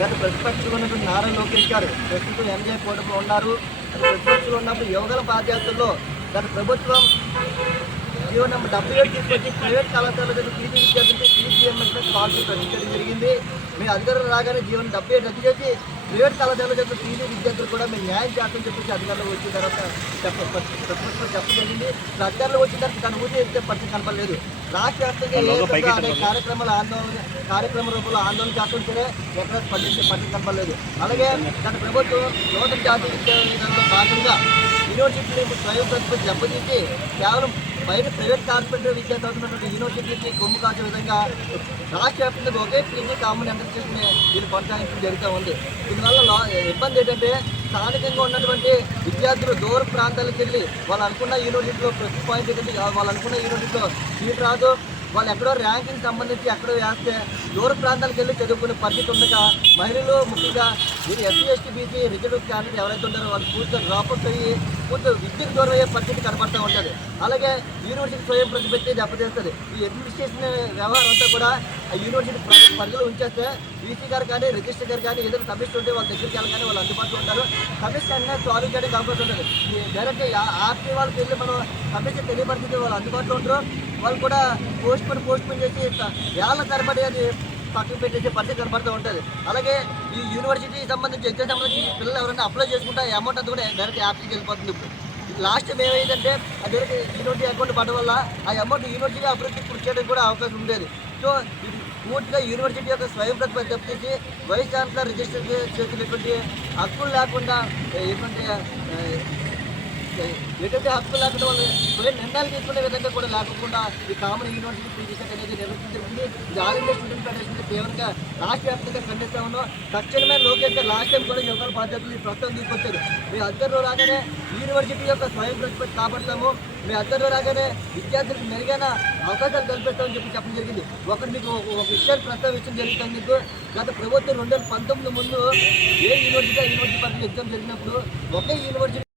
గత ప్రతిపక్షంలో ఉన్నటువంటి నారా లోకేష్ గారు ప్రస్తుతం ఎంజే కూటమిలో ఉన్నారు. గత ప్రతిపక్షంలో ఉన్నప్పుడు యువగల బాధ్యతల్లో గత ప్రభుత్వం జీవో నెంబర్ డెబ్బై ఏడు తీసుకొచ్చి ప్రైవేట్ కళాశాల దగ్గర పీజీ విద్యార్థులకి పీజీఎంఎస్ స్కాలర్షిప్ ప్రకటించడం జరిగింది. మేము అధికారులు రాగానే జీవన్ డెబ్బై ఏడు రద్దు చేసి ప్రైవేట్ కళాశాల దగ్గర పీజీ విద్యార్థులు కూడా మేము న్యాయం చేస్తామని చెప్పేసి అధికారులు వచ్చిన తర్వాత చెప్ప చెప్పడం జరిగింది. అధికారులు వచ్చిన తర్వాత ఊరి ఎత్తే పరిస్థితి కనపడలేదు. రాష్ట్ర వ్యాప్తంగా అనేక కార్యక్రమాల ఆందోళన కార్యక్రమ రూపంలో ఆందోళన చేస్తుంటేనే ఎక్కడ స్పందించే పరిస్థితి కనపడలేదు. అలాగే గత ప్రభుత్వం నూతన జాతీయ విధానంలో భాగంగా యూనివర్సిటీలు స్వయం ప్రతిపత్తి దెబ్బతీసి కేవలం బయట ప్రైవేట్ కార్పొరేటర్ విద్యా చదువుతున్నటువంటి యూనివర్సిటీకి కొమ్ము కాచే విధంగా రాష్ట్ర వ్యాప్తంగా ఒకే పీజీ కామన్ ఎంటర్ చేసుకుని దీన్ని కొనసాగించడం జరుగుతూ ఉంది. దీనివల్ల లా- ఇబ్బంది ఏంటంటే స్థానికంగా ఉన్నటువంటి విద్యార్థులు దూర ప్రాంతాలకు వెళ్ళి వాళ్ళు అనుకున్న యూనివర్సిటీలో ప్రతి పాయింట్ వాళ్ళు అనుకున్న యూనివర్సిటీలో సీట్ రాదు. వాళ్ళు ఎక్కడో ర్యాంకింగ్ సంబంధించి ఎక్కడో వేస్తే దూర ప్రాంతాలకు వెళ్ళి చదువుకునే పరిస్థితి ఉండగా మహిళలు ముఖ్యంగా మీరు SC ST BC reserve candidate ఎవరైతే ఉంటారో వాళ్ళు పూర్తిగా డ్రాప్అట్ అయ్యి పూర్తి విద్యకు దూరం అయ్యే పరిస్థితి కనబడుతూ ఉంటుంది. అలాగే యూనివర్సిటీ స్వయం ప్రతిపత్తి దెబ్బతీస్తుంది. ఈ అడ్మినిస్ట్రేషన్ వ్యవహారం అంతా కూడా ఆ యూనివర్సిటీ పరిధిలో ఉంచేస్తే బీసీ గారు కానీ రిజిస్టర్ గారు కానీ ఏదైనా సమస్య ఉంటే వాళ్ళ దగ్గరికి వెళ్ళగానే వాళ్ళు అందుబాటులో ఉంటారు. సమస్య అన్నీ సాల్వ్ చేయడానికి అవకాశం ఉంటుంది డైరెక్ట్గా డైరెక్ట్ ఆర్టీ వాళ్ళకి వెళ్ళి మనం సమస్య తెలియపరిచితే వాళ్ళు అందుబాటులో ఉంటారు వాళ్ళు కూడా పోస్ట్ పోన్ పోస్ట్ పోన్ చేసి త- తరబడి అది పక్కన పెట్టేసే పరిస్థితి కనబడుతూ ఉంటుంది. అలాగే ఈ యూనివర్సిటీ సంబంధించి ఎగ్జామ్ సంబంధించి పిల్లలు ఎవరైనా అప్లై చేసుకుంటే ఆ అమౌంట్ అంతా కూడా డైరెక్ట్ యాప్కి వెళ్ళిపోతుంది ఇప్పుడు. లాస్ట్ టైం ఏమైందంటే అది యూనివర్సిటీ అకౌంట్ పడడం వల్ల ఆ అమౌంట్ యూనివర్సిటీ అభివృద్ధి కృషి చేయడానికి కూడా అవకాశం ఉండేది. సో పూర్తిగా యూనివర్సిటీ యొక్క స్వయం ప్రతిపత్తి దెబ్బతీసి వైస్ ఛాన్సలర్ రిజిస్టర్ చేసినటువంటి హక్కులు లేకుండా ఎటువంటి ఎటువంటి హక్కులు లేకుండా వాళ్ళు కొన్ని నిర్ణయాలు తీసుకునే విధంగా కూడా లేకుండా ఈ కామన్ యూనివర్సిటీ పీజీ అనేది నిర్వహించబడింది. ఇది ఆల్ ఇండియా స్టూడెంట్ ఫెడరేషన్ తీవ్రంగా రాష్ట్ర వ్యాప్తంగా ఖండిస్తా ఉన్నాం. తక్షణమే లోకేష్ గారు లాస్ట్ టైం కూడా యువకుల బాధ్యతలు ఈ ప్రస్తుతం తీసుకొచ్చారు. మీ అద్దరు రాగానే యూనివర్సిటీ యొక్క స్వయం ప్రతిపత్తి కాపాడతాము. మీ అద్దరు రాగానే విద్యార్థులకు మెరుగైన అవకాశాలు కల్పిస్తామని చెప్పి చెప్పడం జరిగింది. ఒకటి మీకు ఒక విషయాన్ని ప్రస్తావించడం జరుగుతుంది. మీకు గత ప్రభుత్వం రెండు వేల పంతొమ్మిది ముందు ఏ యూనివర్సిటీ యూనివర్సిటీ పట్ల ఎగ్జామ్ జరిగినప్పుడు ఒకే యూనివర్సిటీ